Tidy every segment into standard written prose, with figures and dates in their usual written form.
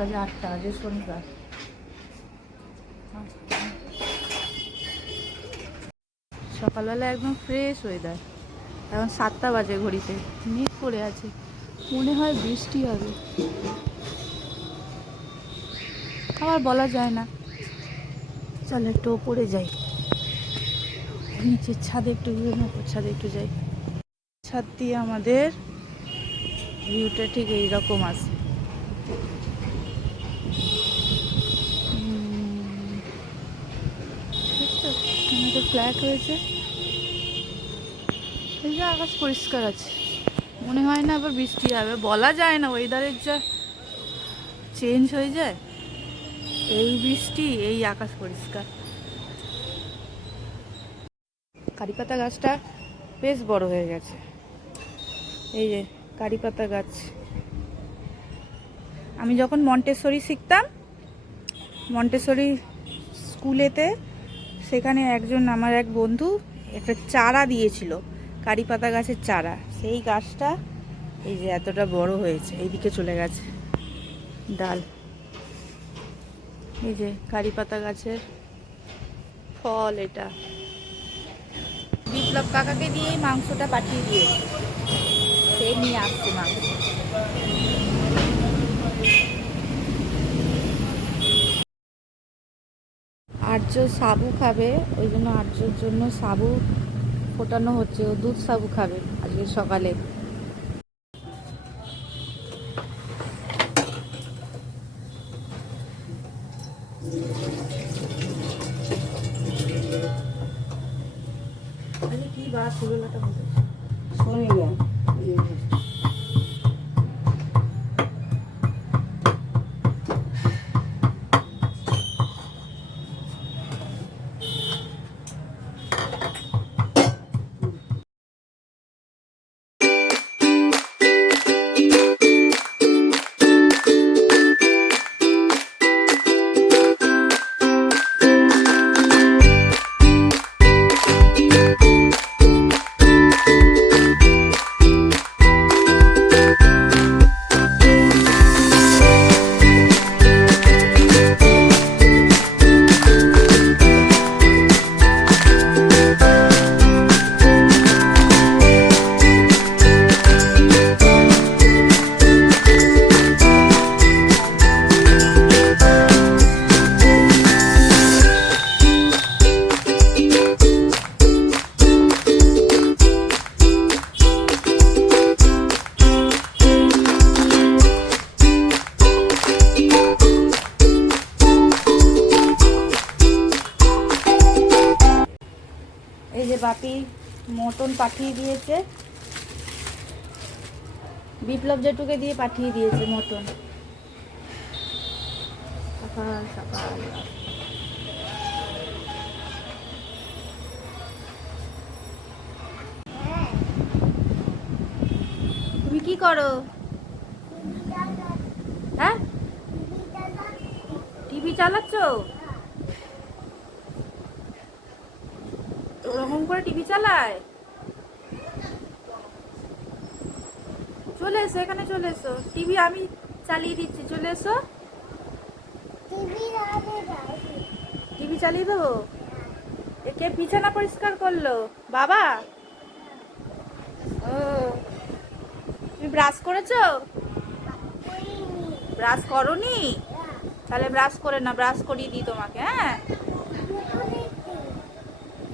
বাজে 8টা, আজ শনিবার। সকালবেলা একদম ফ্রেশ ওয়েদার। এখন 7টা বাজে, ঘড়িতে মেঘ পড়ে আছে, মনে হয় বৃষ্টি হবে, আবার বলা যায় না। চল একটু ওপরে যাই, নিচের ছাদে একটু ছাদে একটু যাই। ছাদ দিয়ে আমাদের ভিউটা ঠিক এইরকম আছে। দেখছো ফ্ল্যাট হয়েছে, এই যে আকাশ পরিষ্কার আছে, মনে হয় না আবার বৃষ্টি হবে, বলা যায় না, ওয়েদারের যা চেঞ্জ হয়ে যায়, এই বৃষ্টি এই আকাশ পরিষ্কার। কারিপাতা গাছটা বেশ বড় হয়ে গেছে, এই যে কারিপাতা গাছ। আমি যখন মন্টেসরি শিখতাম, মন্টেসরি স্কুলেতে, সেখানে আমার এক বন্ধু একটা চারা দিয়েছিল, কারিপাতা গাছের চারা। সেই গাছটা এই যে এতটা বড় হয়েছে, এইদিকে চলে গেছে ডাল। এই যে কারিপাতা গাছের ফল এটা। বিপ্লব কাকাকে দিয়েই মাংসটা পাঠিয়ে দিয়েছে, সে নিয়ে আসছে মাংস। আর্য সাবু খাবে, ওই জন্য আর্যর জন্য সাবু ফোটানো হচ্ছে, ও দুধ সাবু খাবে আজকে সকালে। কি বা ফুললাটা শোনে গেল। এই যে বাপি মটন পাঠিয়ে দিয়েছে, বিপ্লব জেঠুকে দিয়ে পাঠিয়ে দিয়েছে মটন। সকাল সকাল তুমি কি করো? হ্যাঁ, টিভি চালাচ্ছ? ওরকম করে টিভি চালায়? চলে এসো, এখানে চলে এসো, টিভি আমি চালিয়ে দিচ্ছি, চলে এসো। টিভি চালিয়ে দেবো? কে বিছানা পরিষ্কার করলো? বাবা? ও, তুমি ব্রাশ করেছো? ব্রাশ করোনি? তাহলে ব্রাশ করে না, ব্রাশ করিয়ে দিই তোমাকে। হ্যাঁ,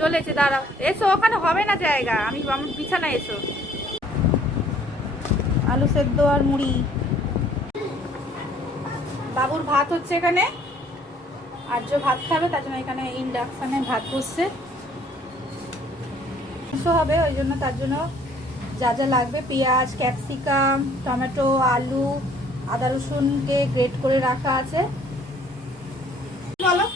চলেছে, দাঁড়াও, এসো, ওখানে হবে না জায়গা, আমার বিছানায় এসো। আলু সেদ্ধ আর মুড়ি। বাবুর ভাত হচ্ছে এখানে, আর্য ভাত খাবে, তার জন্য এখানে ইন্ডাকশানে ভাত বসছে, হবে ওই জন্য। তার জন্য যা যা লাগবে, পেঁয়াজ, ক্যাপসিকাম, টমেটো, আলু, আদা রসুনকে গ্রেট করে রাখা আছে। বলো।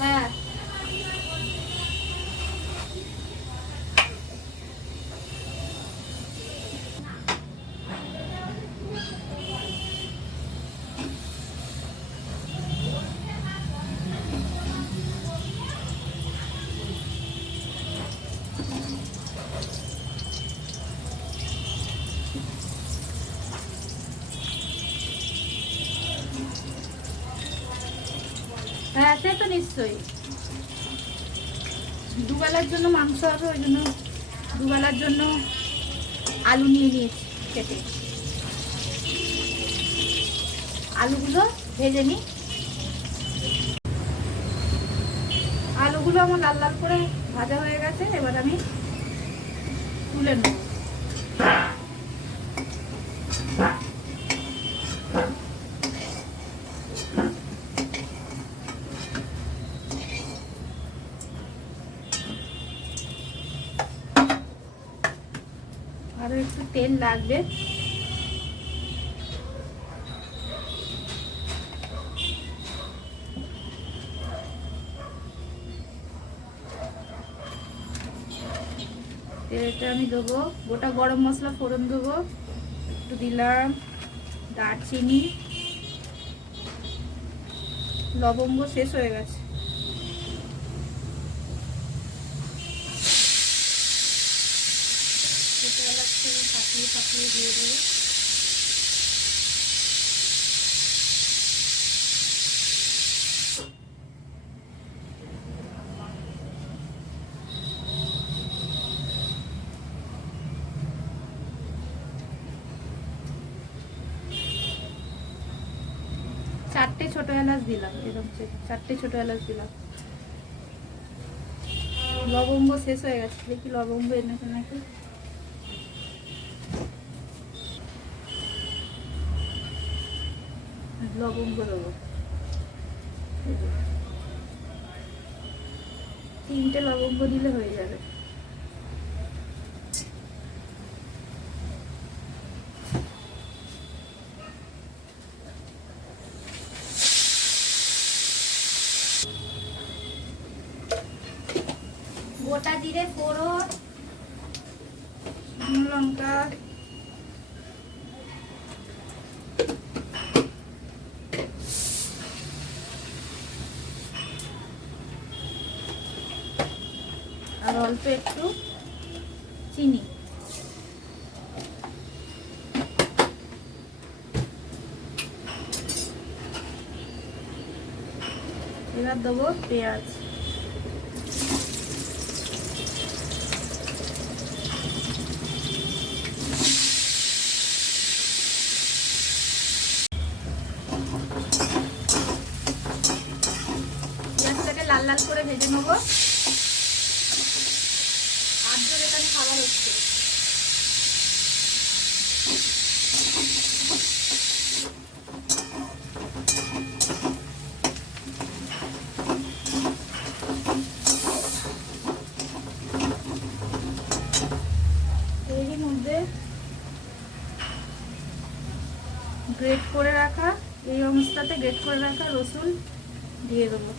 হ্যাঁ হ্যাঁ, সে তো নিশ্চয়ই। দুবেলার জন্য মাংস হবে, ওই জন্য দুবেলার জন্য আলু নিয়ে নিয়েছি কেটে। আলুগুলো ভেজে নিই। আলুগুলো আমার লাল লাল করে ভাজা হয়ে গেছে, এবার আমি তুলে নেব। আরো একটু তেল লাগবে। তেলটা আমি দেবো, গোটা গরম মশলা ফোড়ন দেবো, একটু দিলাম দারচিনি, লবঙ্গ শেষ হয়ে গেছে। ফাটিয়ে ফাটিয়ে দিয়ে দেবো। চারটে ছোট এলাচ দিলাম, এরকম চারটে ছোট এলাচ দিলাম। লবঙ্গ শেষ হয়ে গেছে, দেখি লবঙ্গ এনেছে নাকি। লবঙ্গ দেবো, 3টে লবঙ্গ দিলে হয়ে যাবে। গোটা জিরে ফোড়ন, শুকনো লঙ্কা, আর অল্প একটু চিনি। এবার দেবো পেঁয়াজ। পেঁয়াজটাকে লাল লাল করে ভেজে নেবো। আর্দ্র এখানে খাবার হচ্ছে। এর মধ্যে গ্রেট করে রাখা, এই অবস্থাতে গ্রেট করে রাখা রসুন দিয়ে দেবো।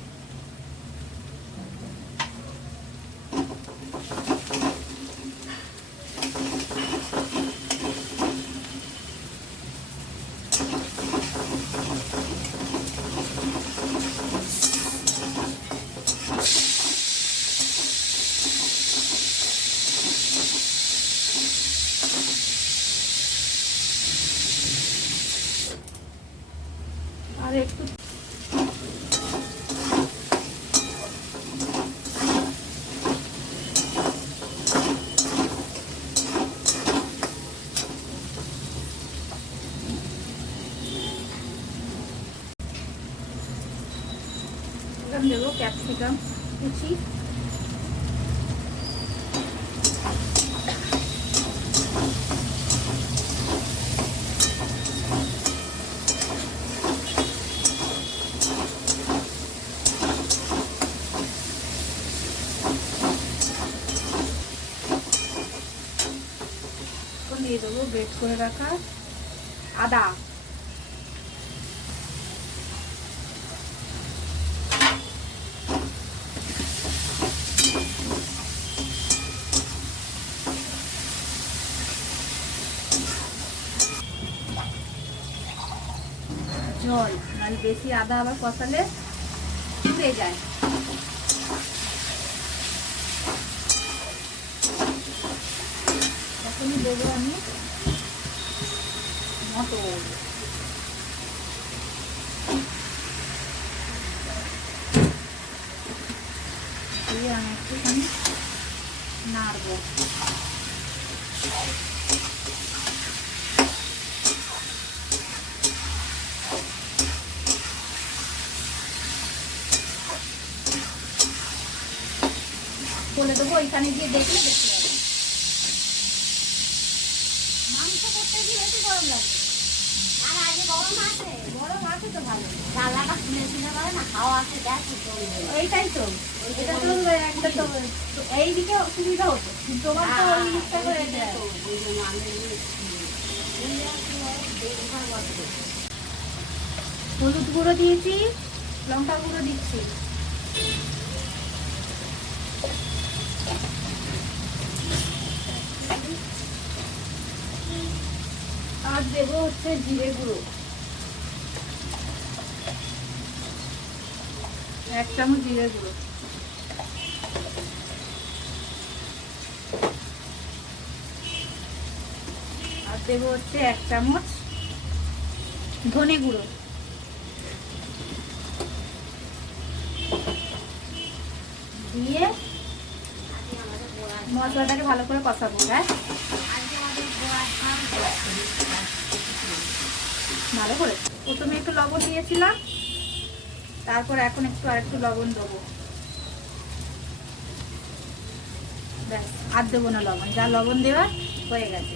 আর একটু দেবো ক্যাপসিকাম কুচি। দিয়ে দেবো গ্রেট করে রাখা আদা। জল, নাহলে বেশি আদা আবার কষালে পুড়ে যায়। এখনই দেবো আমি মটর। দিয়ে আমি একটুখানি নাড়বো। বলে দেবো ওইখানে গিয়ে দেখলে দেখতে পাবো। মাংস করতে গিয়ে বেশি গরম লাগবে। আর আগে গরম আছে তো ভালো। জ্বালাটা খুলেছিল বলে না, হাওয়া আছে গ্যাস চলবে। এইটাই তো, এটা চলবে একটা তো। এইদিকে অসুবিধা হতো, তোমার তো ওই জিনিসটা করে দেয়। হলুদ গুঁড়ো দিয়েছি, লঙ্কা গুঁড়ো দিচ্ছি। আর দেবো হচ্ছে জিরে গুঁড়ো 1 চামচ জিরে গুঁড়ো। আর দেবো হচ্ছে 1 চামচ ধনে গুঁড়ো। দিয়ে মশলাটাকে ভালো করে কষাবো। হ্যাঁ, ভালো করে প্রথমে একটু লবণ দিয়েছিলাম, তারপর এখন আরেকটু লবণ দেবো। ব্যাস, আর দেবো না লবণ, যা লবণ দেওয়া হয়ে গেছে।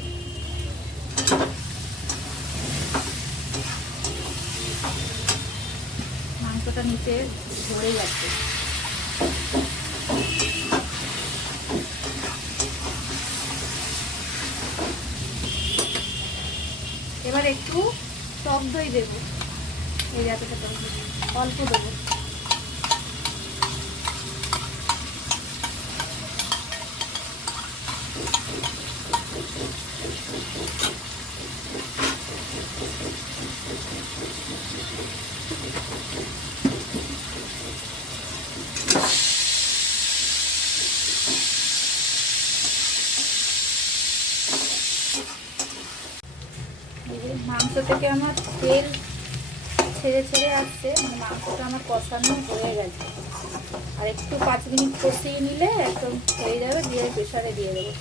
মাংসটা নিচে ধরে যাচ্ছে। এবার একটু টক দই দেবো, এই এতটা টক দই অল্প দেবো। মাংস থেকে আমার তেল ছেড়ে ছেড়ে আসছে, মাংসটা আমার কষানো হয়ে গেছে। আর একটু 5 মিনিট কষিয়ে নিলে একদম হয়ে যাবে, দিয়ে প্রেসারে দিয়ে দেবো।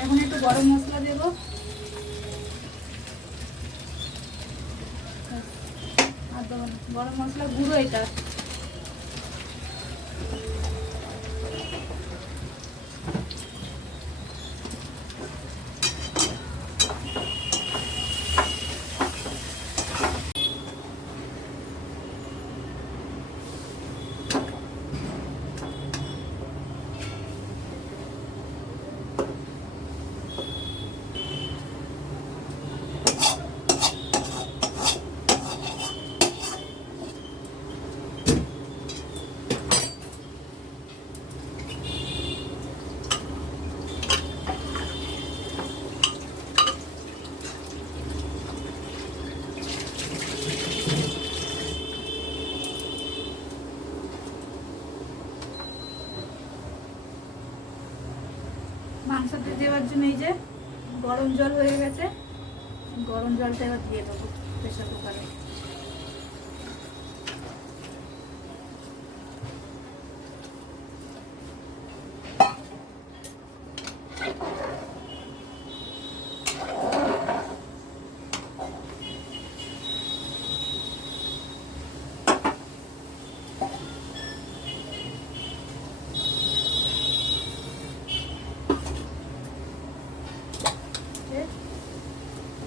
এখন একটু গরম মশলা দেবো। আর দেবো না, গরম মশলা গুঁড়ো এটা। মাংসতে দেওয়ার জন্য এই যে গরম জল হয়ে গেছে, গরম জলটা এবার দিয়ে দেবো প্রেসার কুকারে।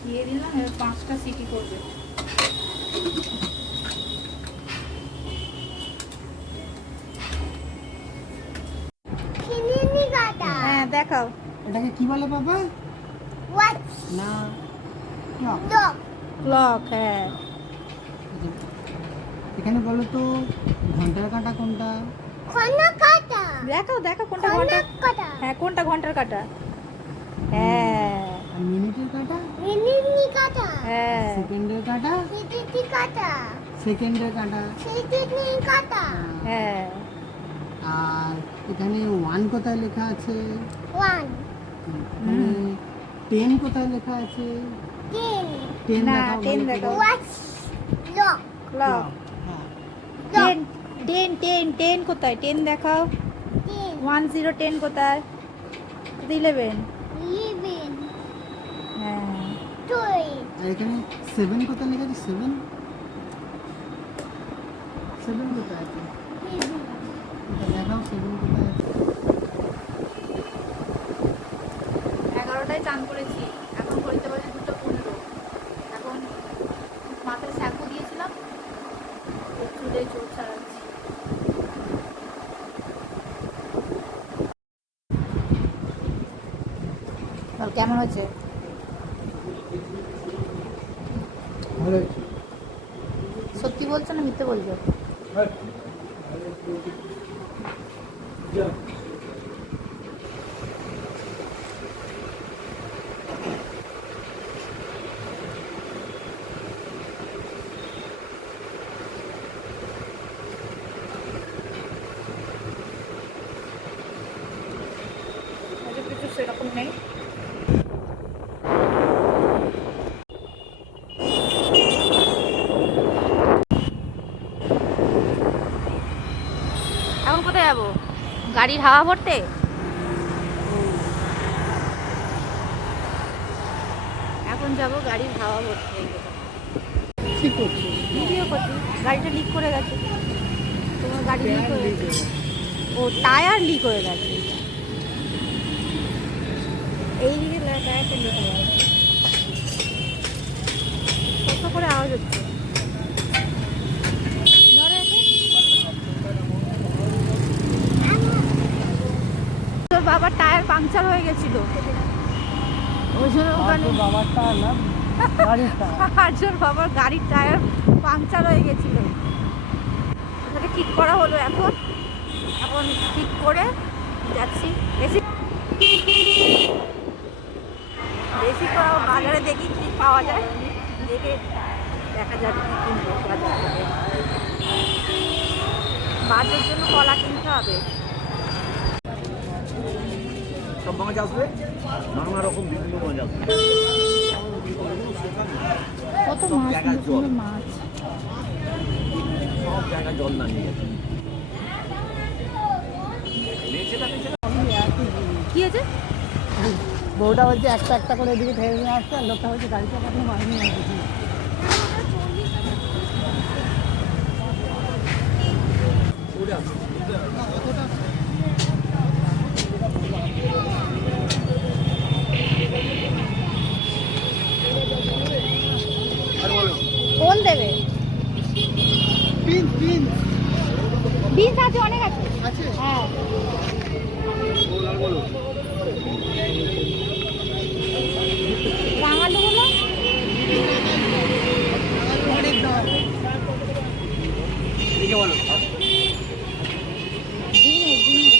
দিয়ে দিলাম, এবার 5টা সিটি করবে। হ্যাঁ দেখাও, এটাকে কি বলে বাবা? না ক্লক। হ্যাঁ, এখানে বলো তো ঘন্টার কাঁটা কোনটা? দেখো দেখো কোনটা ঘন্টা। হ্যাঁ, কোনটা ঘন্টার কাঁটা? হ্যাঁ আর মিনিটের কাঁটা, মিনি কাটা হ্যাঁ সেকেন্ডের কাঁটা, সিটি কাটা সেকেন্ডের কাঁটা। সিটি কাটা হ্যাঁ আর এখানে 1 কোথায় লেখা আছে? 1 এখানে 10 কোথায় লেখা আছে? 10 10 না, দেখাও, 10 ভালো করে। দেখাও। ওয়াচ লক ক্লক হ্যাঁ। 10 10 10 10 কোথায় 10 দেখাও 10 1 0 10 কোথায় 11 11 হ্যাঁ 12 আর এখানে 7 কোথায় লেখা আছে? 7 7 কোথায় আছে? এটা দেখাও 7 কোথায় আছে? 11টায় চান করেছি এখন করতে পারি 2:15 এখন মাথায় শ্যাম্পু দিয়েছিলাম চুলে চোট ছাড়াচ্ছি আর কেমন হয়েছে ভালো। সত্যি বলছো না মিথ্যে বলছো কিছু সেরকম নেই এখন কোথায় যাবো গাড়ির হাওয়া ভরতে এখন যাব গাড়ির হাওয়া ভরতে কি করছো? ভিডিও করছি গাড়িটা লিক করে গেছে তোমার গাড়ি লিক হয়ে গেছে ও টায়ার লিক হয়ে গেছে এই দিকে টায়ারটা লিক হয়ে গেছে কত করে আওয়াজ হচ্ছে ধরো একে। তোর বাবার টায়ার পাংচার হয়ে গেছিল ওই জন্য ওখানে আর তো বাবারটা না, গাড়িটা। আর্যর বাবার গাড়ির টায়ার পাংচার হয়ে গেছিল ওটাকে ঠিক করা হলো এখন এখন ঠিক করে যাচ্ছি বেশি বেশি করে বাজারে দেখি কি পাওয়া যায় দেখে দেখা যাবে কি কিনবো বাজার থেকে বাজারের জন্য কলা কিনতে হবে সব মাছ আসবে নানা রকম বিভিন্ন মাছ আসবে কত সব মাছ জায়গায় সুন্দর জল। সুন্দর মাছ সব জায়গায় জল নামিয়ে গেছে নিচে না নিচে না। কি আছে বউটা বলছে একটা একটা করে এদিকে ঠেলে নিয়ে আসছে, আর লোকটা বলছে গাড়িটা পাঠিয়ে মারি নিয়ে আসছে। কোন দেবে পিন পিন বিনস আছে অনেক আছে আছে। হ্যাঁ রাঙালুগুলো অনেক দাম। এদিকে বলো ঝিঙে ঝিঙে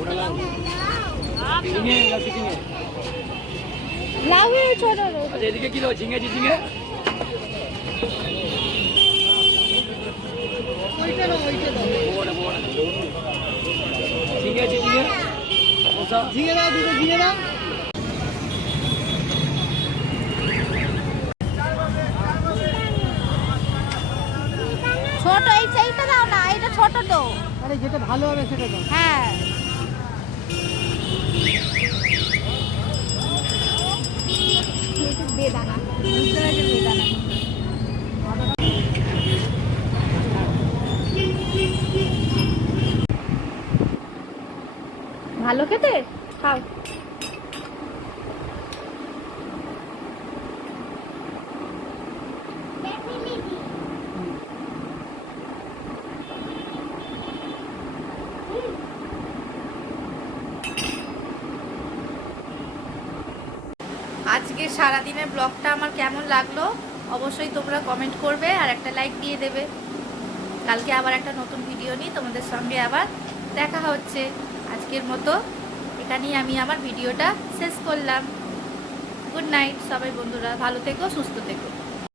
ওটা লাও ঝিঙে আছে ঝিঙে লাউয়ের ছোট আচ্ছা এদিকে কি দাও ঝিঙে আছে ঝিঙে ওইটা দাও, ওইটা দাও। বড় বড় ঝিঙে আছে ঝিঙে ওসা ঝিঙে দাও, দুটো ঝিঙে দাও। ছোট এইটা দাও না এটা ছোট তো আরে যেটা ভালো হবে সেটা দাও। হ্যাঁ বেদানা বুঝতে পেরেছি বেদানা ভালো খেতে খাও আজকে সারাদিনের ব্লগটা আমার কেমন লাগলো অবশ্যই তোমরা কমেন্ট করবে আর একটা লাইক দিয়ে দেবে কালকে আবার একটা নতুন ভিডিও নিয়ে তোমাদের সঙ্গে আবার দেখা হচ্ছে আজকের মতো এখানেই আমি আমার ভিডিওটা শেষ করলাম। গুড নাইট সবাই বন্ধুরা, ভালো থেকো, সুস্থ থেকো।